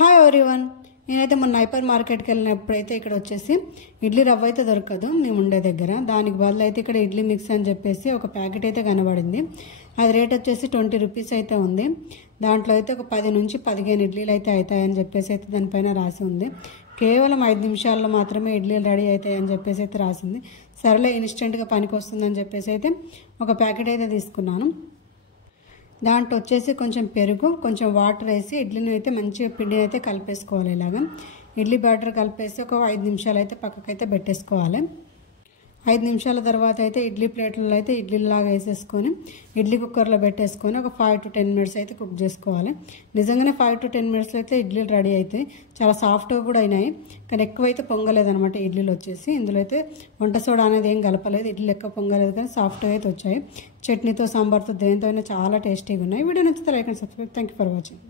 Hi everyone, నేనైతే మొన్న hyper మార్కెట్కి వెళ్ళినప్పుడైతే ఇక్కడ వచ్చేసి ఇడ్లీ రవ్వ అయితే దొరకదు మేము ఉండే దగ్గర. దానికి బదులు అయితే ఇక్కడ ఇడ్లీ మిక్స్ అని చెప్పేసి ఒక ప్యాకెట్ అయితే కనబడింది. అది రేట్ వచ్చేసి 20 రూపీస్ అయితే ఉంది. దాంట్లో అయితే ఒక 10 నుంచి 15 ఇడ్లీలు అయితే అవుతాయని చెప్పేసి అయితే దానిపైన రాసి ఉంది. కేవలం 5 నిమిషాల్లో మాత్రమే ఇడ్లీలు రెడీ అవుతాయని చెప్పేసి అయితే రాసింది. సరేలే ఇన్స్టెంట్గా పనికి వస్తుందని చెప్పేసి అయితే ఒక ప్యాకెట్ అయితే తీసుకున్నాను. దాంట్లో వచ్చేసి కొంచెం పెరుగు, కొంచెం వాటర్ వేసి ఇడ్లీని అయితే మంచిగా పిండి అయితే కలిపేసుకోవాలి. ఇలాగా ఇడ్లీ బ్యాటర్ కలిపేసి ఒక 5 నిమిషాలు అయితే పక్కకైతే పెట్టేసుకోవాలి. 5 నిమిషాల తర్వాత అయితే ఇడ్లీ ప్లేట్లలో అయితే ఇడ్లీలాగా వేసేసుకొని ఇడ్లీ కుక్కర్లో పెట్టేసుకొని ఒక 5 to 10 మినిట్స్ అయితే కుక్ చేసుకోవాలి. నిజంగానే 5 to 10 మినిట్స్లో అయితే ఇడ్లీలు రెడీ అవుతాయి. చాలా సాఫ్ట్గా కూడా అయినాయి, కానీ ఎక్కువైతే పొంగలేదనమాట ఇడ్లీలు వచ్చేసి. ఇందులో అయితే వంట సోడా అనేది ఏం కలపలేదు. ఇడ్లీలు ఎక్కువ పొంగలేదు, కానీ సాఫ్ట్గా అయితే వచ్చాయి. చట్నీతో, సాంబార్తో, దేనితో అయినా చాలా టేస్టీగా ఉన్నాయి. వీడియో నచ్చితే like and subscribe. Thank you for watching.